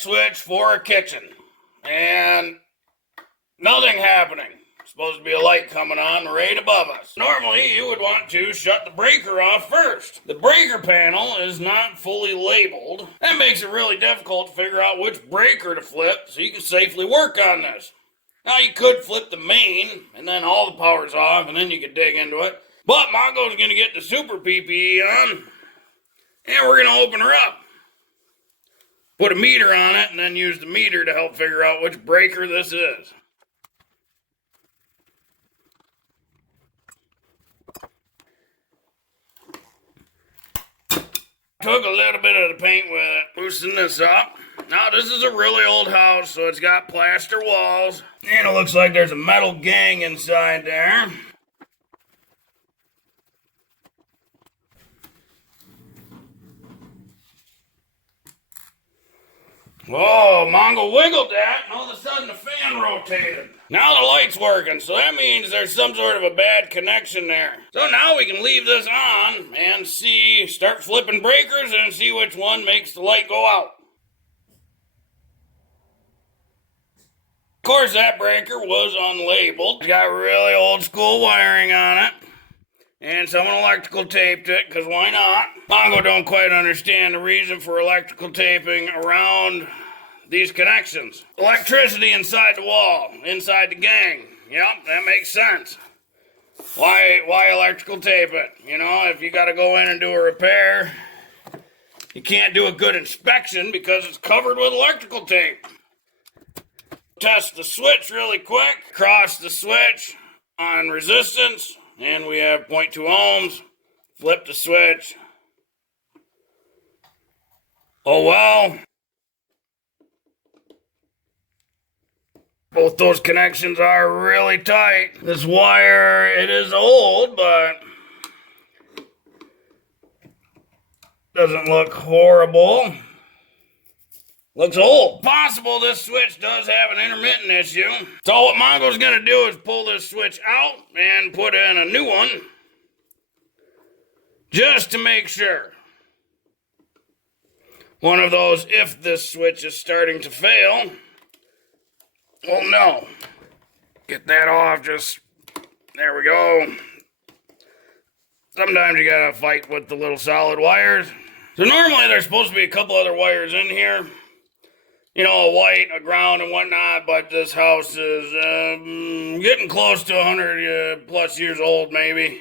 switch for a kitchen. And nothing happening. Supposed to be a light coming on right above us. Normally, you would want to shut the breaker off first. The breaker panel is not fully labeled. That makes it really difficult to figure out which breaker to flip so you can safely work on this. Now, you could flip the main, and then all the power's off, and then you could dig into it. But Mongo's going to get the super PPE on, and we're going to open her up. Put a meter on it, and then use the meter to help figure out which breaker this is. Took a little bit of the paint with it, loosen this up. Now this is a really old house, so it's got plaster walls. And it looks like there's a metal gang inside there. Whoa, Mongo wiggled that, and all of a sudden the fan rotated. Now the light's working, so that means there's some sort of a bad connection there. So now we can leave this on and start flipping breakers and see which one makes the light go out. Of course, that breaker was unlabeled. It's got really old school wiring on it. And someone electrical taped it, because why not? Mongo don't quite understand the reason for electrical taping around these connections. Electricity inside the wall, inside the gang. Yep, that makes sense. Why electrical tape it? You know, if you got to go in and do a repair, you can't do a good inspection because it's covered with electrical tape. Test the switch really quick. Cross the switch on resistance. And we have 0.2 ohms. Flip the switch. Oh well. Both those connections are really tight. This wire, it is old, but doesn't look horrible. Looks old. Possible this switch does have an intermittent issue. So what Mongo's going to do is pull this switch out and put in a new one. Just to make sure. One of those, if this switch is starting to fail. Well, no. Get that off, there we go. Sometimes you gotta fight with the little solid wires. So normally there's supposed to be a couple other wires in here. You know, a white, a ground, and whatnot, but this house is getting close to 100 plus years old, maybe.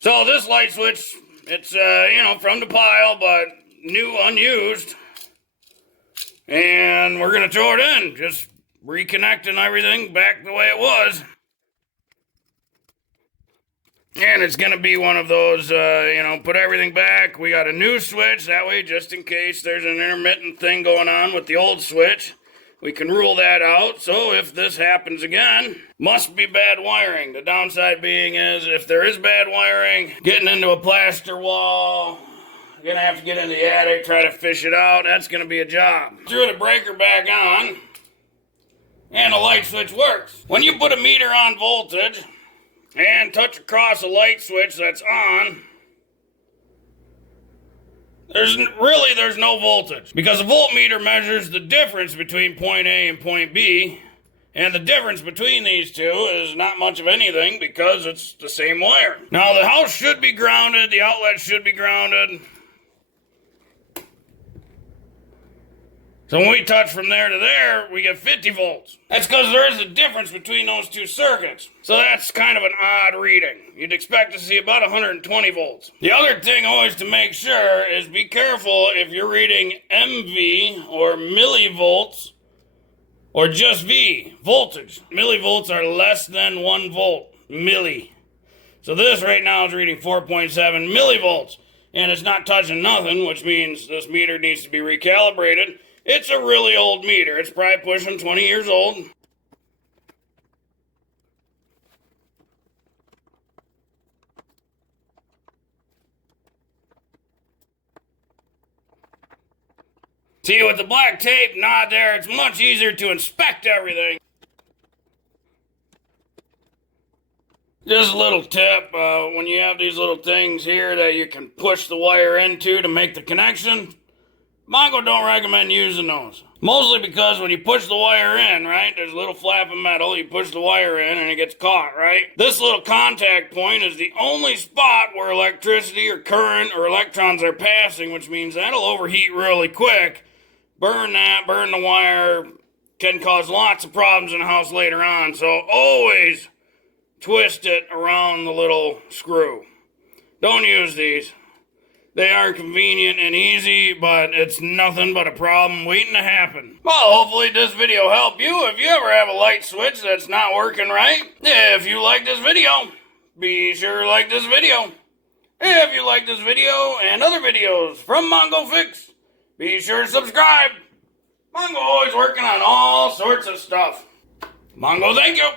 So this light switch, it's, from the pile, but new, unused. And we're going to throw it in, just reconnecting everything back the way it was. And it's going to be one of those, put everything back. We got a new switch. That way, just in case there's an intermittent thing going on with the old switch, we can rule that out. So if this happens again, must be bad wiring. The downside being is if there is bad wiring, getting into a plaster wall, you're going to have to get into the attic, try to fish it out. That's going to be a job. Threw the breaker back on, and the light switch works. When you put a meter on voltage and touch across a light switch that's on, there's no voltage. Because a voltmeter measures the difference between point A and point B, and the difference between these two is not much of anything because it's the same wire. Now the house should be grounded, the outlet should be grounded. So when we touch from there to there, we get 50 volts. That's because there is a difference between those two circuits. So that's kind of an odd reading. You'd expect to see about 120 volts. The other thing always to make sure is be careful if you're reading MV or millivolts or just V, voltage. Millivolts are less than 1 volt, milli. So this right now is reading 4.7 millivolts. And it's not touching nothing, which means this meter needs to be recalibrated. It's a really old meter. It's probably pushing 20 years old. See, with the black tape not there, it's much easier to inspect everything. Just a little tip, when you have these little things here that you can push the wire into to make the connection, Mongo don't recommend using those. Mostly because when you push the wire in, right, there's a little flap of metal, you push the wire in and it gets caught, right? This little contact point is the only spot where electricity or current or electrons are passing, which means that'll overheat really quick. Burn the wire, can cause lots of problems in the house later on. So always twist it around the little screw. Don't use these. They are convenient and easy, but it's nothing but a problem waiting to happen. Well, hopefully this video helped you. If you ever have a light switch that's not working right, if you like this video, be sure to like this video. If you like this video and other videos from Mongo Fix, be sure to subscribe. Mongo always working on all sorts of stuff. Mongo, thank you.